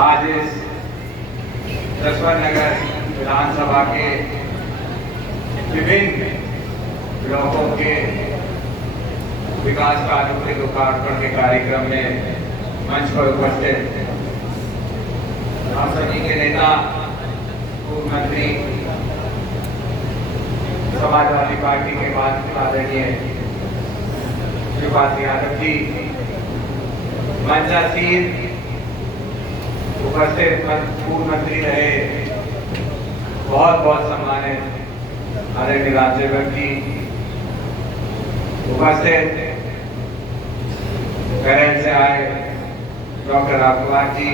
आज इस जसवंत नगर विधानसभा के विभिन्न ब्लॉकों के विकास कार्यों के लोकार्पण के कार्यक्रम में मंच पर उपस्थित हम सभी के नेता पूर्व मंत्री समाजवादी पार्टी के बाद आदरणीय शिवपाल यादव जी, मंचासीन उपस्थित पूर्व मंत्री रहे बहुत बहुत सम्मानित आदरणीय रामसेवक जी, उपस्थित केरल से आए डॉक्टर रामकुमार जी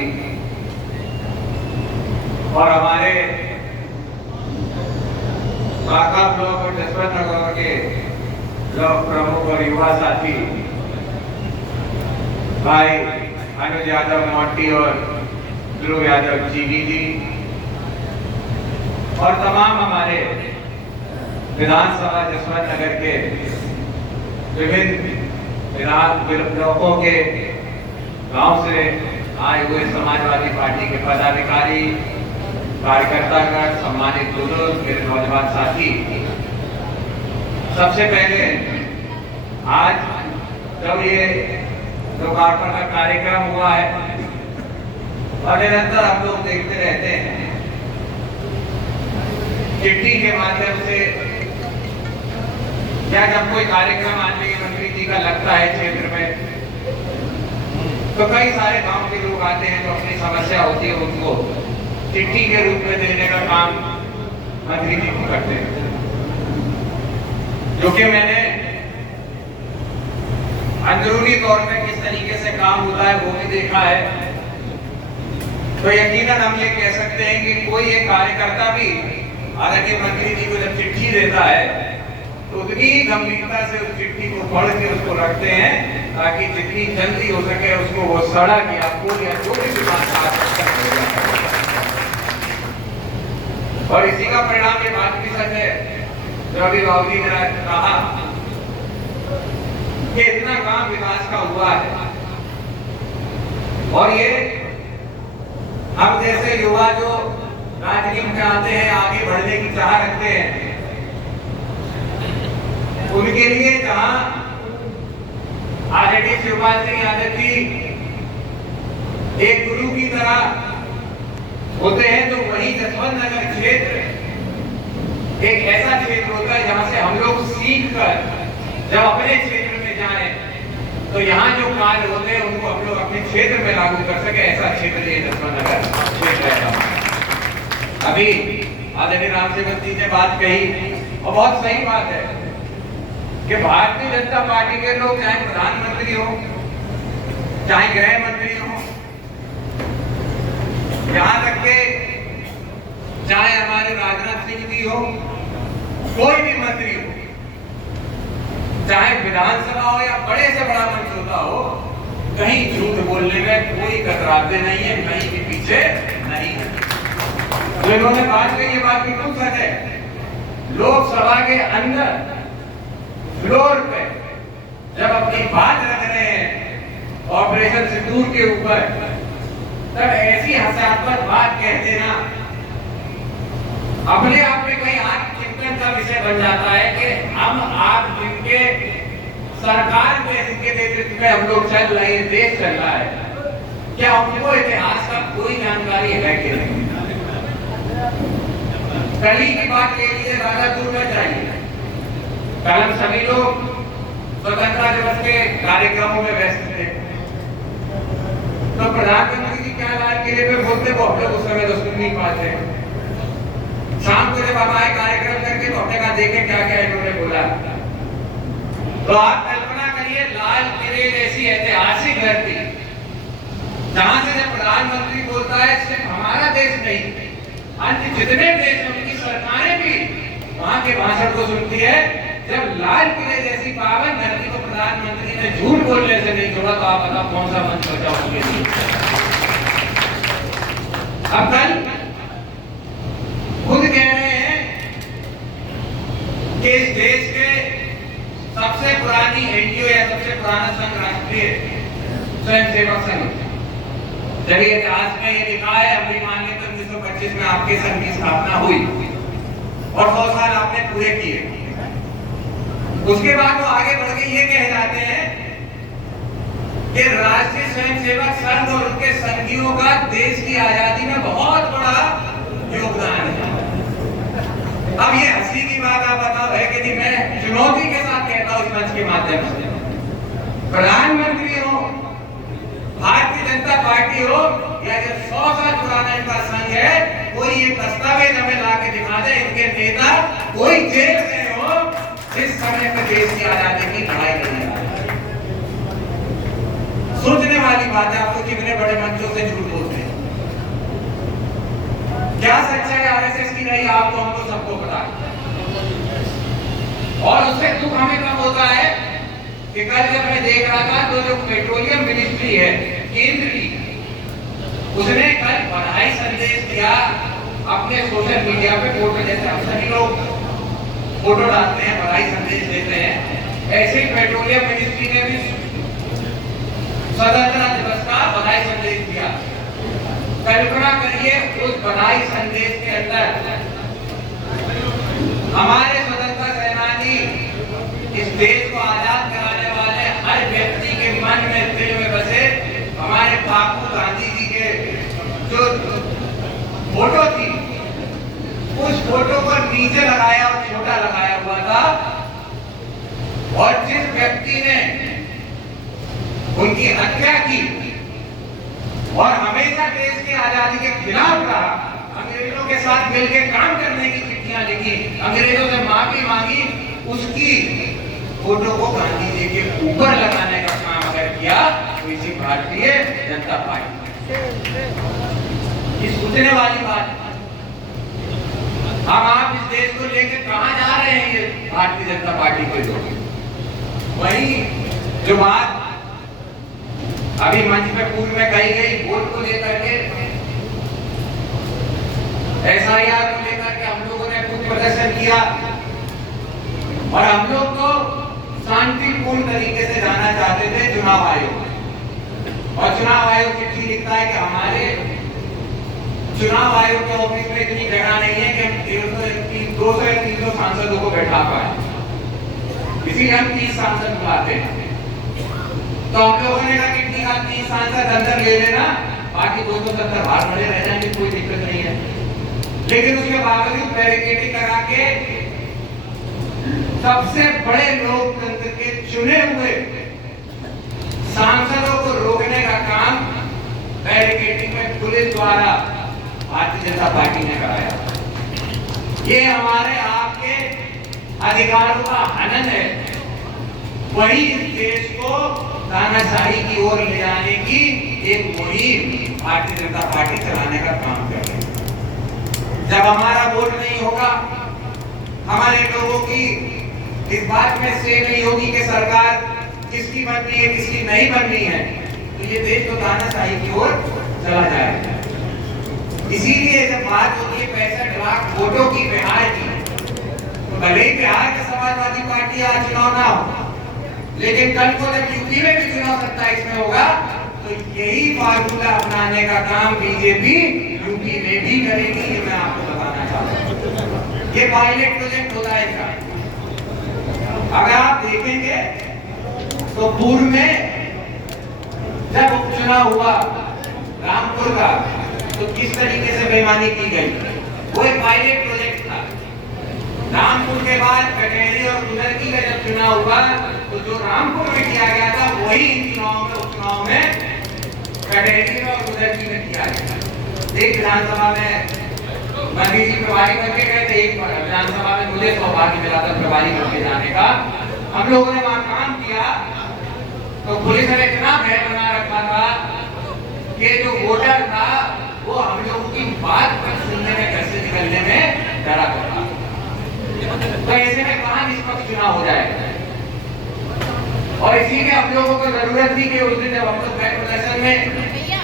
और हमारे बाका ब्लॉक और जसवंत नगर के ब्लॉक प्रमुख और युवा साथी भाई अनुज यादव मोंटी और ध्रुव यादव जी और तमाम हमारे विधानसभा जसवंत नगर के विभिन्न ब्लॉकों के गांव से आए हुए समाजवादी पार्टी के पदाधिकारी, कार्यकर्तागण, सम्मानित बुजुर्ग, मेरे नौजवान साथी, सबसे पहले आज जब ये लोकार्पण का कार्यक्रम हुआ है और निरंतर हम लोग देखते रहते हैं चिट्ठी के माध्यम से या जब कोई कार्यक्रम आदरणीय मंत्री जी का लगता है क्षेत्र में तो कई सारे गांव के लोग आते हैं तो अपनी समस्या होती है उनको चिट्ठी के रूप में देने का काम मंत्री जी को करते हैं, जो कि मैंने अंदरूनी तौर पे किस तरीके से काम होता है वो भी देखा है। तो यकीनन हम ये कह सकते हैं कि कोई एक कार्यकर्ता भी आदरणीय मंत्री जी को जब चिट्ठी देता है तो उतनी गंभीरता से उस चिट्ठी को पढ़ के उसको रखते हैं ताकि जितनी जल्दी हो सके उसको वो सड़क या पुल या जो भी और इसी का परिणाम ये बात भी सच है जो अभी बाबू जी ने कहा कि इतना काम विकास का हुआ है और ये हम जैसे युवा जो राजनीति में आते हैं, आगे बढ़ने की चाह रखते हैं, उनके लिए जहां आदरणीय शिवपाल सिंह यादव जी एक गुरु की तरह होते हैं तो वही जसवंत नगर क्षेत्र एक ऐसा क्षेत्र होता है जहां से हम लोग सीख कर जब अपने क्षेत्र में जाएं तो यहाँ जो कार्य होते हैं उनको हम लोग अपने क्षेत्र में लागू कर सके, ऐसा क्षेत्र ये जसवंत नगर क्षेत्र है। अभी आदरणीय रामसेवक जी ने बात कही और बहुत सही बात है कि भारतीय जनता पार्टी के लोग चाहे प्रधानमंत्री हो, चाहे गृह मंत्री हो, यहाँ तक के चाहे हमारे राजनाथ सिंह जी हो, कोई भी मंत्री हो, चाहे विधानसभा हो या बड़े से बड़ा मंच होता हो, कहीं झूठ बोलने में कोई कतराते नहीं है, कहीं भी पीछे नहीं है। तो इन्होंने बात कही, ये बात बिल्कुल सच है। लोकसभा के अंदर फ्लोर पे जब अपनी बात रख रहे हैं ऑपरेशन सिंदूर के ऊपर, तब ऐसी हास्यास्पद बात कहते ना अपने आप में कहीं आत्मचिंतन का विषय बन जाता है कि हम आप जिनके सरकार में जिनके नेतृत्व में हम लोग चल रहे हैं, देश चल रहा है, क्या उनको इतिहास का कोई जानकारी है कि नहीं? कल ही की बात ले लीजिए, राजापुर में जाइए, कल हम सभी लोग स्वतंत्रता दिवस के कार्यक्रमों में व्यस्त थे, तो प्रधानमंत्री जी क्या लाल किले पे बोलते वो हम लोग उस समय तो सुन नहीं पाते। शाम को जब हम आए कार्यक्रम करके तो हमने कहा देखे क्या क्या इन्होंने बोला। तो आप कल्पना करिए लाल किले जैसी ऐतिहासिक धरती जहां से जब प्रधानमंत्री बोलता है सिर्फ हमारा देश नहीं, अन्य जितने देश हैं उनकी सरकारें भी वहां के भाषण को सुनती है। जब लाल किले जैसी पावन धरती को प्रधानमंत्री ने झूठ बोलने से नहीं छोड़ा तो आप बताओ कौन सा मंच बचा उनके लिए। अब कल खुद कह रहे हैं कि इस देश के सबसे पुरानी एनजीओ या सबसे पुराना संघ राष्ट्रीय स्वयंसेवक संघ। जब ये इतिहास में ये लिखा है, अभी मान लें तो 1925 में आपके संघ की स्थापना हुई और 100 साल आपने पूरे किए। उसके बाद वो आगे बढ़ के ये कह जाते हैं कि राष्ट्रीय स्वयंसेवक संघ और उनके संघियों का देश की आजादी में बहुत बड़ा योगदान है। अब ये हंसी की बात आप बताओ है कि नहीं? मैं चुनौती के साथ कहता हूं इस मंच के माध्यम से, प्रधानमंत्री हो, भारतीय जनता पार्टी हो या जो 100 साल पुराना इनका संघ है, कोई ये दस्तावेज हमें ला के दिखा दे इनके नेता कोई जेल से हो जिस समय पर देश की आजादी की लड़ाई लड़ी है। सोचने वाली बात है। आपको कितने बड़े मंचों से झूठ बोलते हैं, क्या सच्चाई आरएसएस की नहीं आपको हमको सबको पता है। और उससे दुख हमें कब होता है कि कल जब मैं देख रहा था तो जो पेट्रोलियम मिनिस्ट्री है केंद्र की, उसने कल बधाई संदेश दिया अपने सोशल मीडिया पे। फोटो जैसे हम सभी लोग फोटो डालते हैं, बधाई संदेश देते हैं, ऐसे ही पेट्रोलियम मिनिस्ट्री ने भी स्वतंत्रता दिवस का बधाई संदेश दिया। कल्पना करिए उस बधाई संदेश के अंदर हमारे स्वतंत्रता सेनानी, इस देश को आजाद कराने वाले हर व्यक्ति के मन में, दिल में बसे हमारे बापू गांधी जी के जो फोटो थी, उस फोटो को नीचे लगाया और छोटा लगाया हुआ था। और जिस व्यक्ति ने उनकी हत्या की और हमेशा देश की आजादी के खिलाफ रहा, अंग्रेजों के साथ मिलकर काम करने की चिट्ठियां लिखी, अंग्रेजों से माफी मांगी, उसकी फोटो को गांधी जी के ऊपर लगाने का काम अगर किया तो इसी भारतीय जनता पार्टी। ये सोचने वाली बात। हम आप इस देश को लेकर कहां जा रहे हैं? ये भारतीय जनता पार्टी के लोग वही जो बात अभी मंच में पूर्व में कही गई, वोट को लेकर के, एसआईआर को लेकर के हम लोगों ने खुद प्रदर्शन किया और हम लोग तो शांतिपूर्ण तरीके से जाना चाहते थे चुनाव आयोग। और चुनाव आयोग चिट्ठी लिखता है कि हमारे चुनाव आयोग के ऑफिस में इतनी जगह नहीं है कि हम 200 या 300 सांसदों को बैठा पाए, इसीलिए हम 30 सांसद बुलाते हैं। तो हम लोगों ने कहा कि ठीक है 30 सांसद अंदर ले लेना, बाकी 270 बाहर खड़े रह जाएंगे, कोई दिक्कत नहीं है। लेकिन उसके बावजूद बैरिकेडिंग करा के सबसे बड़े लोकतंत्र के चुने हुए सांसदों को रोकने का काम बैरिकेडिंग में पुलिस द्वारा भारतीय जनता पार्टी ने कराया। ये हमारे आपके अधिकारों का हनन है। वही इस देश को तानाशाही की ओर ले जाने की एक मुहिम भारतीय जनता पार्टी चलाने का काम कर रही है। जब हमारा वोट नहीं होगा, हमारे लोगों की इस बात में से नहीं होगी कि सरकार किसकी बननी है किसकी नहीं बननी है, तो ये देश तो तानाशाही की ओर चला जाएगा। इसीलिए जब बात होती है 65 लाख वोटों की बिहार की, तो भले ही बिहार के समाजवादी पार्टी आज चुनाव ना हो, लेकिन कल को जब यूपी में भी चुनाव सत्ता इसमें होगा तो यही फार्मूला अपनाने का काम बीजेपी यूपी में भी करेगी। ये मैं आपको बताना चाहता हूँ। ये पायलट प्रोजेक्ट होता है इसका। अगर आप देखेंगे तो पूर्व में जब उपचुनाव हुआ रामपुर का, तो किस तरीके से बेईमानी की गई, वो एक पायलट प्रोजेक्ट था। रामपुर के बाद कटहरी और गुजरकी का जब चुनाव हुआ तो जो रामपुर में किया गया था वही इन चुनाव में उपचुनाव में कटहरी और गुजरकी में किया गया। एक विधानसभा में मंत्री जी प्रभारी करके गए थे, एक विधानसभा में मुझे सौभाग्य मिला था प्रभारी करके जाने का। हम लोगों ने वहां काम किया तो पुलिस ने इतना भय बना रखा था कि जो वोटर था वो हम लोगों की बात पर सुनने में, घर से निकलने में डरा था। तो ऐसे में कहां निष्पक्ष चुनाव हो जाएगा? और इसीलिए हम लोगों को जरूरत थी कि उस दिन जब हम लोग बैठ प्रदर्शन में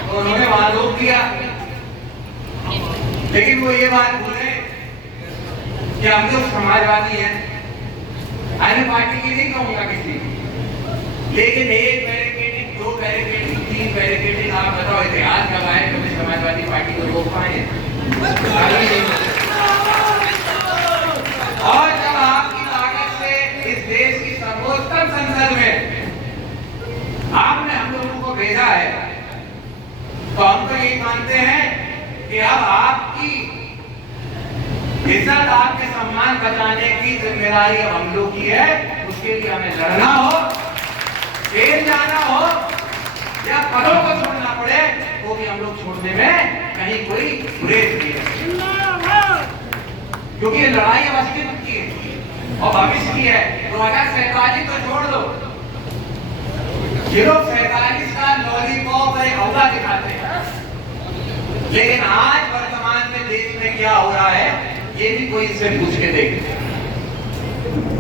तो उन्होंने मालूम किया, लेकिन वो ये बात बोले कि हम लोग समाजवादी हैं। अन्य पार्टी की नहीं कहूंगा किसी, लेकिन एक बैरिकेडिंग, 2 बैरिकेडिंग, ग्रीन बैरिकेडिंग, आप बताओ इतिहास कब आए कभी समाजवादी पार्टी को रोक पाए? और जब आपकी ताकत से इस देश की सर्वोत्तम संसद में आपने हम लोगों को भेजा है, तो हम तो यही मानते हैं कि अब आपकी इज्जत, आपके सम्मान बचाने की जिम्मेदारी अब हम लोग की है। उसके लिए हमें लड़ना हो, जेल जाना हो या पदों को छोड़ना पड़े, वो भी हम लोग छोड़ने में कहीं कोई गुरेज नहीं है, क्योंकि ये लड़ाई अब अस्तित्व की है और भविष्य की है। 2047 तो छोड़ दो, ये लोग 47 का लॉलीपॉप औला दिखाते हैं, लेकिन आज वर्तमान में देश में क्या हो रहा है ये भी कोई इससे पूछ के देखे।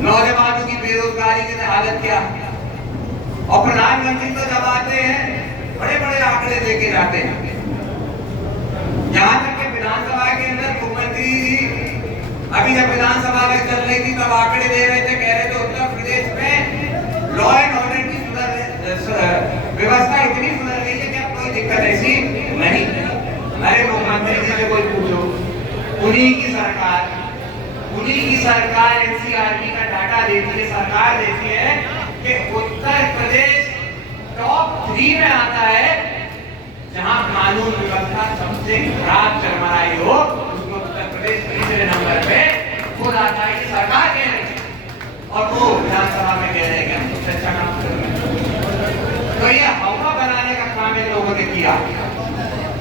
नौजवानों की बेरोजगारी की हालत क्या है, और प्रधानमंत्री तो जब आते हैं बड़े बड़े आंकड़े देके जाते हैं। यहाँ तक कि विधानसभा के अंदर मुख्यमंत्री जी अभी जब विधानसभा में चल रही थी तब आंकड़े दे रहे थे, कह रहे थे उत्तर प्रदेश में लॉ एंड ऑर्डर की व्यवस्था इतनी सुधर गई है कि अब कोई दिक्कत ऐसी नहीं। अरे मुख्यमंत्री जी से कोई पूछो, उन्हीं की सरकार एनसीआरबी का डाटा देती है, सरकार देती है कि उत्तर प्रदेश टॉप 3 में आता है जहां कानून व्यवस्था सबसे खराब चरमराई हो, उसमें उत्तर प्रदेश तीसरे नंबर पे खुद आता है। सरकार कह रही है और वो विधानसभा में कह रहे हैं कि अच्छा काम कर रहे हैं। तो ये हवा बनाने का काम इन लोगों ने किया।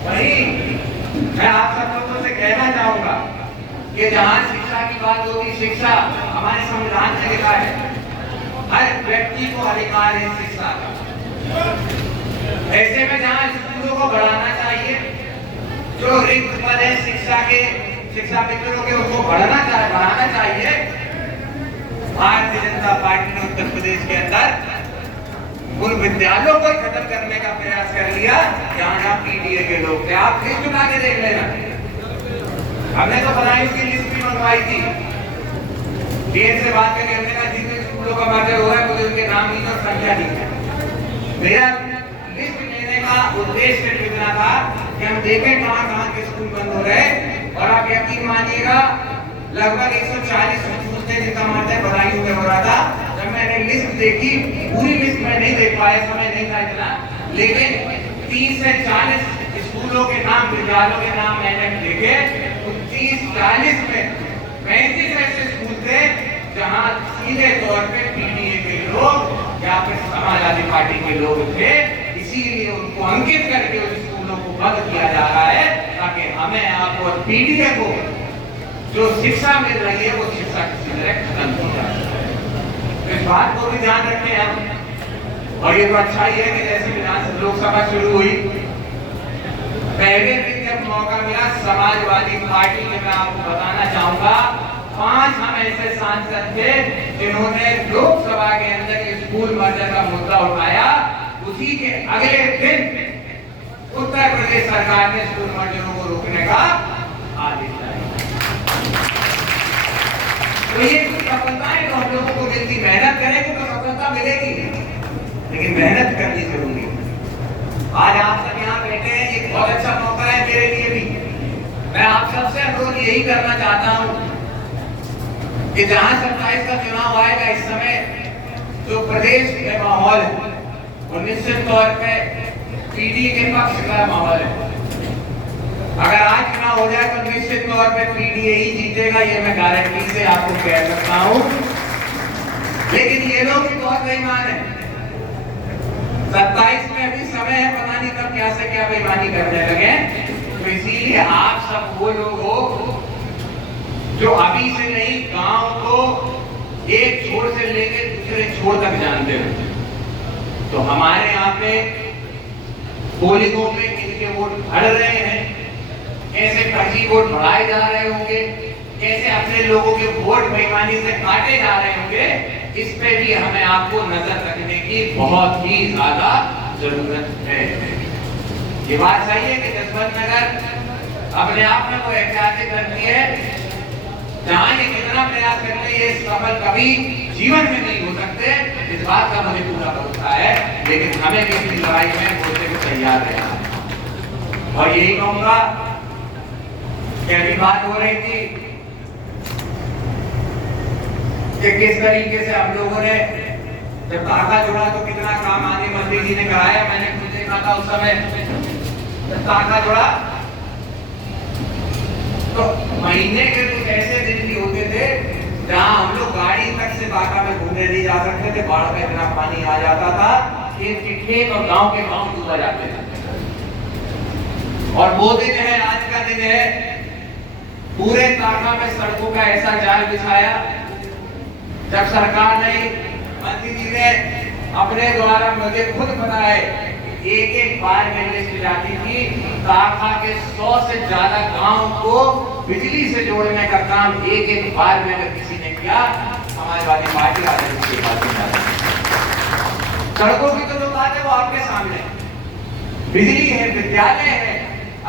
वही मैं आप सब लोगों से कहना चाहूंगा कि जहां शिक्षा की बात होगी, शिक्षा हमारे संविधान में लिखा है हर व्यक्ति को अधिकार है शिक्षा का। ऐसे में जहां स्कूलों को बढ़ाना चाहिए, जो रिक्त पद है शिक्षा मित्रों के उसको बढ़ाना चाहिए। भारतीय जनता पार्टी ने उत्तर प्रदेश के अंदर उन विद्यालयों को खत्म करने का प्रयास कर लिया जहां पीडीए के लोग थे। आप लिस्ट उठा के देख लेना, हमने तो बनाई उसकी लिस्ट भी मंगवाई थी। डीएम से बात करके हमने कहा जितने स्कूलों का मर्जर हो रहा है मुझे उनके नाम नहीं और संख्या नहीं है। मेरा लिस्ट लेने का उद्देश्य इतना था कि हम देखें कहां के स्कूल बंद हो रहे, और आप यकीन मानिएगा लगभग 140 स्कूल थे जिनका मर्जर बदायूं में हो रहा था। जब मैंने लिस्ट देखी, पूरी लिस्ट मैं नहीं देख पाया, समय नहीं था इतना, लेकिन 30 से 40 स्कूलों के नाम, विद्यालयों के नाम मैंने देखे। 30-40 में 35 ऐसे स्कूल थे जहां सीधे तौर पे पीडीए के लोग या फिर समाजवादी पार्टी के लोग थे। इसीलिए उनको अंकित करके उस स्कूलों को बंद किया जा रहा है ताकि हमें आपको और पीडीए को जो शिक्षा मिल रही है वो शिक्षा किसी तरह खत्म हो जाए। तो इस बात को भी ध्यान रखें हम। और ये तो अच्छा ही है कि जैसे विधानसभा लोकसभा शुरू हुई, पहले दिन जब मौका मिला समाजवादी पार्टी के, मैं आपको बताना चाहूंगा 5 हम ऐसे सांसद थे जिन्होंने लोकसभा के अंदर स्कूल मर्जर का मुद्दा उठाया। उसी के अगले दिन उत्तर प्रदेश सरकार ने स्कूल मर्जरों को रोकने का आदेश दिया। तो ये सफलताएं तो हम लोगों को मिलती, मेहनत करेंगे तो सफलता मिलेगी, लेकिन मेहनत करनी जरूरी है। आज आप सब यहाँ बैठे हैं, एक बहुत अच्छा मौका है मेरे लिए भी। मैं आप सबसे अनुरोध यही करना चाहता हूँ कि जहाँ 27 का चुनाव आएगा, इस समय जो प्रदेश में माहौल है वो निश्चित तौर पे पीडीए के पक्ष का माहौल है। अगर आज चुनाव हो जाए तो निश्चित तौर पे पीडीए ही जीतेगा, ये मैं गारंटी से आपको कह सकता हूँ। लेकिन ये लोग भी बहुत बेईमान है। 27 में अभी समय है, पता नहीं कब क्या से क्या बेईमानी करने लगे। तो इसीलिए आप सब वो लोग हो जो अभी से नहीं गांव को एक छोर से लेकर दूसरे छोर तक जानते हो। तो हमारे यहाँ पे पोलिंगों में किनके वोट बढ़ रहे हैं, कैसे फर्जी वोट बढ़ाए जा रहे होंगे, कैसे अपने लोगों के वोट बेईमानी से काटे जा रहे होंगे, इस पे भी हमें आपको नजर रखने की बहुत ही ज्यादा जरूरत है। ये बात सही है कि जसवंत नगर अपने आप में वो एहतियाती करती है जहां ये कितना प्रयास करते ये सफल कभी जीवन में नहीं हो सकते, इस बात का मुझे पूरा भरोसा है। लेकिन हमें किसी लड़ाई में बोलने को तैयार रहना। और यही कहूंगा कि अभी बात हो रही थी कि किस तरीके से हम लोगों ने जब ताका जुड़ा तो कितना काम आने मंत्री जी ने कराया। मैंने खुद देखा था उस समय जब ताका जुड़ा तो महीने के कुछ ऐसे दिन भी होते थे जहां हम लोग गाड़ी तक से ताका में घूमने नहीं जा सकते थे। बाढ़ में इतना पानी आ जाता था, खेत के खेत और गांव के गांव डूबा जाते थे। और वो दिन है, आज का दिन है, पूरे ताका में सड़कों का ऐसा जाल बिछाया। जब सरकार ने, मंत्री जी ने अपने द्वारा, मुझे खुद पता है, एक बार में लिस्ट जाती थी, ताका के 100 से ज्यादा गांव को बिजली से जोड़ने का काम एक बार में अगर किसी ने किया, समाजवादी पार्टी आजादी के बाद सड़कों की तो बात है वो आपके सामने, बिजली है, विद्यालय है,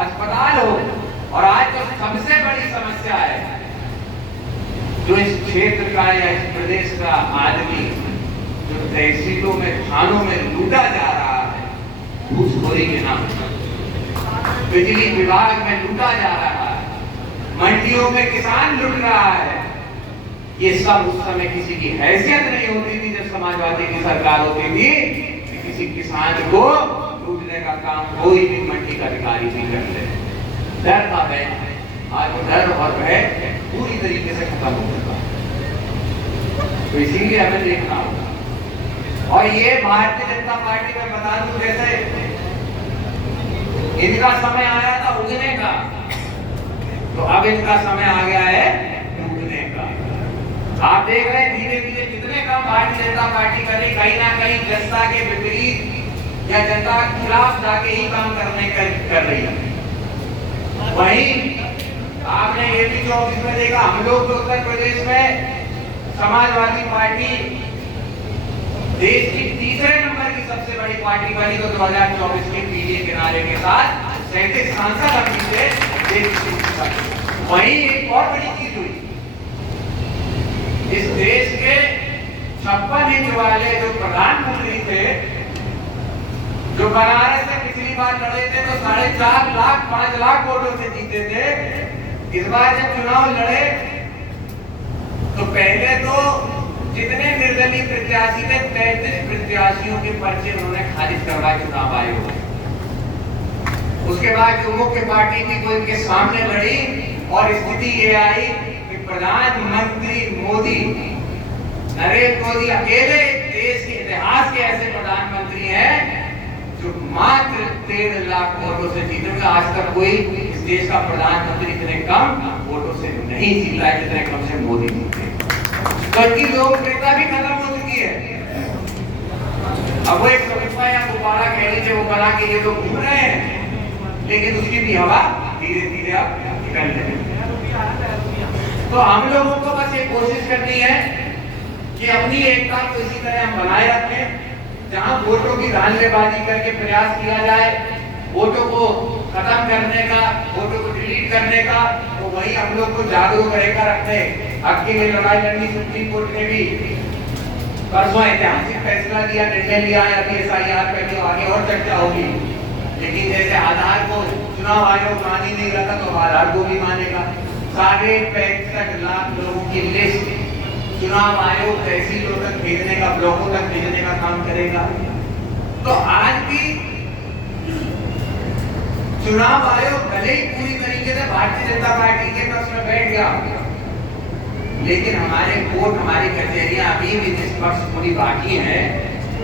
अस्पताल हो। और आज तो सबसे बड़ी समस्या है जो इस क्षेत्र का या इस प्रदेश का आदमी जो तहसीलों में, थानों में लूटा जा रहा है, घूसखोरी के नाम पर बिजली विभाग में लूटा जा रहा है, मंडियों में किसान लूट रहा है। ये सब उस समय किसी की हैसियत नहीं होती थी जब समाजवादी की सरकार होती थी कि किसी किसान को लूटने का काम कोई भी मंडी का अधिकारी नहीं करते। डर था भय, आज डर और भय पूरी तरीके से खत्म हो चुका है। तो इसीलिए हमें देखना होगा। और ये भारतीय जनता पार्टी में बता दूं, जैसे इनका समय आया था उगने का, तो अब इनका समय आ गया है टूटने का। आप देख रहे हैं धीरे धीरे कितने काम भारतीय जनता पार्टी कर रही, कहीं ना कहीं जनता के विपरीत या जनता के खिलाफ जाके ही काम करने कर रही है। वहीं आपने ये भी 24 में देखा, हम लोग तो उत्तर प्रदेश में समाजवादी पार्टी देश की तीसरे नंबर की सबसे बड़ी पार्टी बनी, तो 2024 के पीडीए के नारे के साथ 37 सांसद हम जीते देश की। वहीं एक और बड़ी चीज हुई, इस देश के 56 इंच वाले जो प्रधानमंत्री थे, जो बनारस से पिछली बार लड़े थे तो 4.5 लाख 5 लाख वोटों से जीते थे। इस बार जब चुनाव लड़े तो पहले तो जितने निर्दलीय प्रत्याशी थे 33 प्रत्याशियों के पर्चे उन्होंने खारिज करवाए चुनाव आयोग। उसके बाद जो मुख्य पार्टी थी वो इनके सामने लड़ी और स्थिति ये आई कि प्रधानमंत्री मोदी, नरेंद्र मोदी अकेले देश के इतिहास के ऐसे प्रधानमंत्री हैं जो मात्र 13 लाख वोटों से जीते। आज तक कोई इस देश का प्रधानमंत्री इतने कम वोटों से नहीं जीता है जितने कम से मोदी जीते। तो इनकी लोकप्रियता भी खत्म हो चुकी है। अब वो एक समीक्षा या गुब्बारा कह लीजिए, वो बना के ये लोग घूम रहे हैं, लेकिन उसकी भी हवा धीरे धीरे अब निकल रही है। तो हम लोगों को बस ये कोशिश करनी है कि अपनी एकता को इसी तरह हम बनाए रखें, जहां वोटों की धांधलेबाजी करके प्रयास किया जाए वोटों को खत्म करने का, वोटों को डिलीट करने का, तो वही हम लोग को जागरूक रहकर रखते। हक के लिए लड़ाई लड़नी, सुप्रीम कोर्ट ने भी परसों ऐतिहासिक फैसला दिया, निर्णय लिया है, अभी SIR पे आगे और चर्चा होगी। लेकिन जैसे आधार को चुनाव आयोग मान ही नहीं रहा तो आधार को भी मानेगा। 65.5 लाख लोगों की लिस्ट चुनाव आयोग तहसीलों तक भेजने का, ब्लॉकों तक भेजने का काम करेगा। तो आज भी चुनाव आयोग भले ही पूरी तरीके से भारतीय जनता पार्टी के पक्ष में बैठ गया, लेकिन हमारे कोर्ट, हमारी कचहरियां अभी भी निष्पक्ष पूरी बाकी है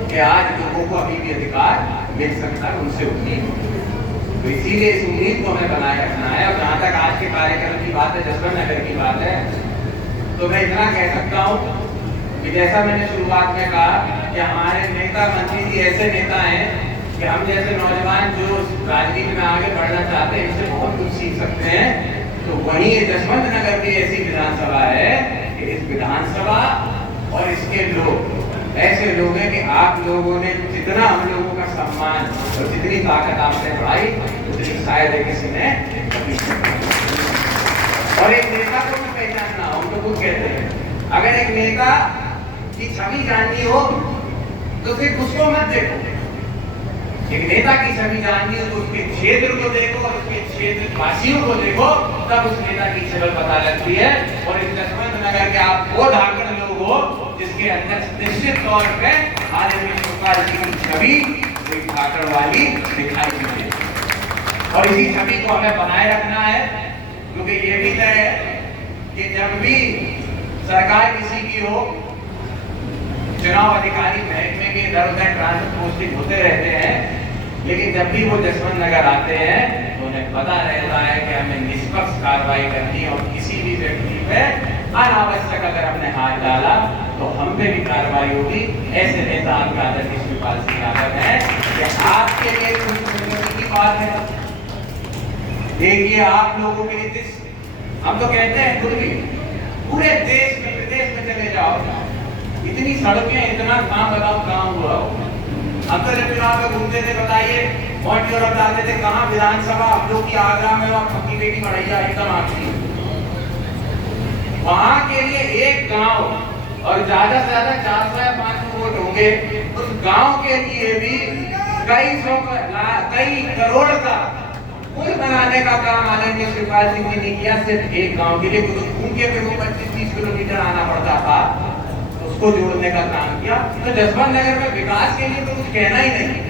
कि आज लोगों को अभी भी अधिकार मिल सकता है, उनसे उम्मीद। तो इसीलिए इस उम्मीद को हमें बनाए रखना है। और जहां तक आज के कार्यक्रम की बात है, जसवंत नगर की बात है, तो मैं इतना कह सकता हूँ कि जैसा मैंने शुरुआत में कहा कि हमारे नेता मंत्री जी ऐसे नेता हैं कि हम जैसे नौजवान जो राजनीति में आगे बढ़ना चाहते हैं इससे बहुत कुछ सीख सकते हैं। तो वहीं ये जसवंत नगर की ऐसी विधानसभा है कि इस विधानसभा और इसके लोग ऐसे लोग हैं कि आप लोगों ने जितना हम लोगों का सम्मान और जितनी ताकत आपने बढ़ाई उतनी शायद किसी ने। और एक नेता को भी पहचानना होगा। खुद कहते हैं, अगर एक नेता की छवि जाननी हो तो सिर्फ उसको मत देखो, एक नेता की छवि जाननी हो तो उसके क्षेत्र को देखो और उसके क्षेत्र वासियों को देखो, तब उस नेता की छवि पता लगती है। और इस जसवंत नगर के आप वो धाकड़ लोग हो जिसके अंदर निश्चित तौर पे आदरणीय शिवपाल जी की छवि कोई धाकड़ वाली दिखाई देती है। और इसी छवि को हमें बनाए रखना है, क्योंकि ये भी तय है कि जब भी सरकार किसी की हो, चुनाव अधिकारी महकमे के इधर उधर ट्रांसफर पोस्टिंग होते रहते हैं, लेकिन जब भी वो जसवंत नगर आते हैं तो उन्हें पता रहता है कि हमें निष्पक्ष कार्रवाई करनी है और किसी भी व्यक्ति पे अनावश्यक अगर हमने हाथ डाला तो हम पे भी कार्रवाई होगी। ऐसे नेता आपके आदरणीय शिवपाल सिंह यादव है कि आपके लिए खुशखबरी की बात है। देखिए आप लोगों के लिए हम तो कहते हैं खुद भी पूरे देश में प्रदेश में चले जाओ, इतनी सड़कें इतना काम बताओ कहाँ हुआ हो। हम तो जब चुनाव में घूमते थे, बताइए वोट जो बताते थे कहाँ विधानसभा हम लोग की आगरा में और पक्की बेटी बढ़ैया एकदम आखिरी, वहां के लिए एक गांव और ज्यादा से ज्यादा 400 या 500 वोट होंगे, उस गांव के लिए भी कई करोड़ का पुल बनाने का काम आदरणीय शिवपाल सिंह जी ने किया। सिर्फ एक गांव के लिए घूम के 25-30 किलोमीटर आना पड़ता था, उसको जोड़ने का काम किया। तो जसवंत नगर में विकास के लिए तो कुछ कहना ही नहीं।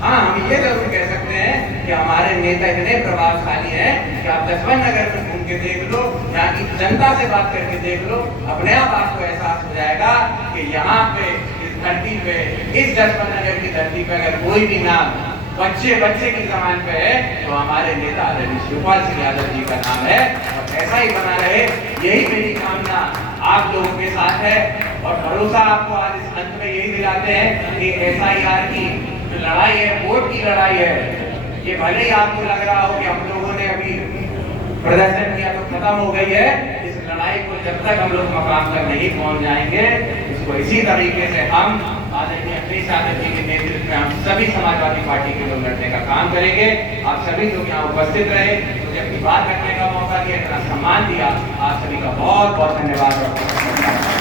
हाँ, हम ये जरूर कह सकते हैं कि हमारे नेता इतने प्रभावशाली हैं कि आप जसवंत नगर में घूम के देख लो, यहाँ की जनता से बात करके देख लो, अपने आप आपको एहसास हो जाएगा कि यहाँ पे इस धरती पे, इस जसवंत नगर की धरती पे अगर कोई भी नाम बच्चे की जबान पे है तो हमारे नेता आदरणीय शिवपाल सिंह यादव जी का नाम है। और ऐसा ही बना रहे, यही मेरी कामना आप लोगों के साथ है। और भरोसा आपको आज इस अंत में यही दिलाते हैं कि SIR की जो लड़ाई है, वोट की लड़ाई है, ये भले ही आपको लग रहा हो कि हम लोगों ने अभी प्रदर्शन किया तो खत्म हो गई है, इस लड़ाई को जब तक हम लोग मकाम तक नहीं पहुंच जाएंगे, इसको इसी तरीके से हम आदरणीय अखिलेश यादव जी के नेतृत्व में हम सभी समाजवादी पार्टी के लोग लड़ने का काम करेंगे। आप सभी लोग यहाँ उपस्थित रहे, मुझे अपनी बात रखने का मौका दिया, इतना सम्मान दिया, आप सभी का बहुत बहुत धन्यवाद।